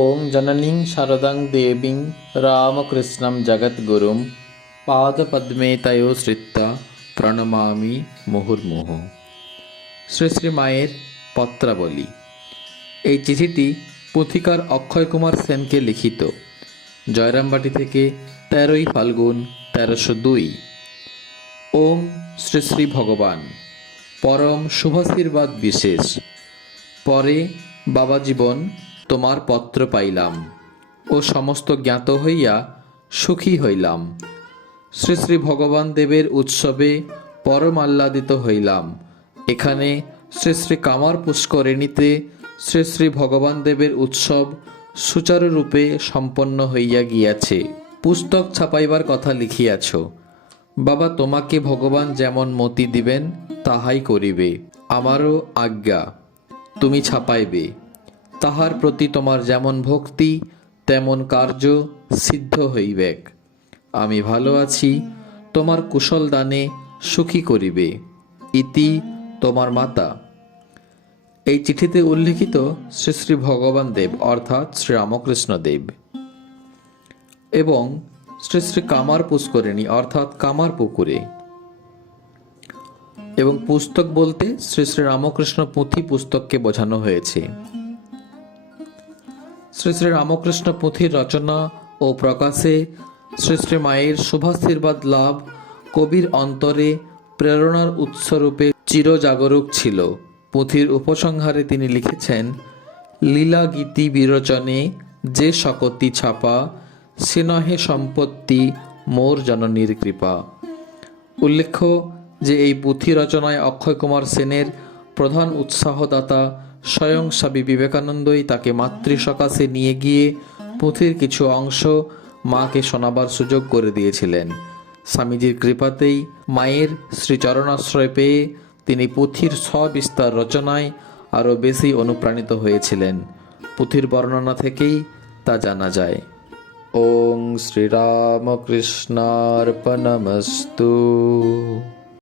ওম জননীং শারদাং দেবীং রামকৃষ্ণম জগদ্গুরুম পাদপদ্মে তয়োশ্রিতা প্রণমামি মুহুর্মুহ। শ্রী শ্রী মায়ের পত্রাবলী। এই চিঠিটি পুথিকার অক্ষয় কুমার সেনকে লিখিত। জয়রামবাটি থেকে তেরোই ফাল্গুন তেরোশো দুই। ওম শ্রী শ্রী ভগবান। পরম শুভাশীর্বাদ বিশেষ। পরে বাবা জীবন তোমার পত্র পাইলাম ও সমস্ত জ্ঞাত হইয়া সুখী হইলাম। শ্রী শ্রী ভগবান দেবের উৎসবে পরম আহ্লাদিত হইলাম। এখানে শ্রী শ্রী কামার পুষ্করিণীতে শ্রী শ্রী ভগবান দেবের উৎসব সুচারুরূপে সম্পন্ন হইয়া গিয়াছে। পুস্তক ছাপাইবার কথা লিখিয়াছ, বাবা, তোমাকে ভগবান যেমন মতি দিবেন, তাহাই করিবে। আমারও আজ্ঞা, তুমি ছাপাইবে। তাহার প্রতি তোমার যেমন ভক্তি, তেমন কার্য সিদ্ধ হইবেক আমি ভালো আছি, তোমার কুশল দানে সুখী করিবে। ইতি তোমার মাতা। এই চিঠিতে উল্লিখিত শ্রী শ্রী ভগবান দেব, অর্থাৎ শ্রী রামকৃষ্ণ দেব। এবং শ্রী শ্রী কামার পুষ্করিণী, অর্থাৎ কামার পুকুরে। এবং পুস্তক বলতে শ্রী শ্রী রামকৃষ্ণ পুঁথি পুস্তককে বোঝানো হয়েছে। শ্রী শ্রী রামকৃষ্ণ পুঁথির রচনা ও প্রকাশে শ্রী শ্রী মায়ের শুভাশীর্বাদ লাভ কবির অন্তরে প্রেরণার উৎসরূপে চিরজাগরুক ছিল। পুঁথির উপসংহারে তিনি লিখেছেন, লীলা গীতি বিরোচনে যে শকতি ছাপা, সে নহে সম্পত্তি মোর জননীর কৃপা। উল্লেখ্য যে এই পুঁথি রচনায় অক্ষয় কুমার সেনের প্রধান উৎসাহদাতা স্বয়ং স্বামী বিবেকানন্দই তাকে মাতৃ সকাশে নিয়ে গিয়ে পুঁথির কিছু অংশ মাকে শোনাবার সুযোগ করে দিয়েছিলেন। স্বামীজির কৃপাতেই মায়ের শ্রীচরণাশ্রয় পেয়ে তিনি পুঁথির সবিস্তার রচনায় আরও বেশি অনুপ্রাণিত হয়েছিলেন। পুঁথির বর্ণনা থেকেই তা জানা যায়। ওং শ্রীরামকৃষ্ণার্পণমস্তু।